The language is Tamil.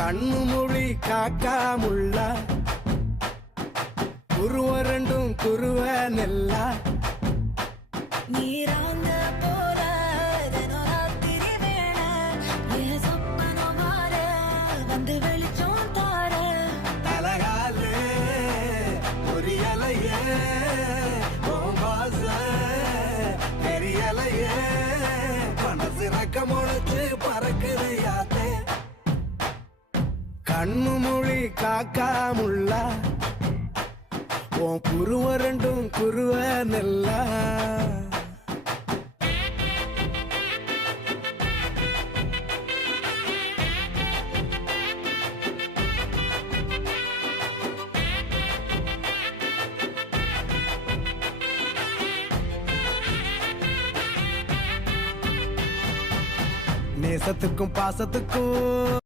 கண்ணு மொழி காக்காமுள்ள குருவ ரெண்டும் குருவ நெல்லா நீராங்க போல தினராத்திரி வேண என் சொப்பனம் மாற வந்து வெளிச்சம் தார தலகாலே பொரியலையே ஓம்பாச பெரியலையே மனசு ரக்க முளைச்சு பறக்குது யாத்தே கண்ணு மொழி காக்காமுள்ள உன் குருவ ரெண்டும் குருவ நெல்லா நேசத்துக்கும் பாசத்துக்கும்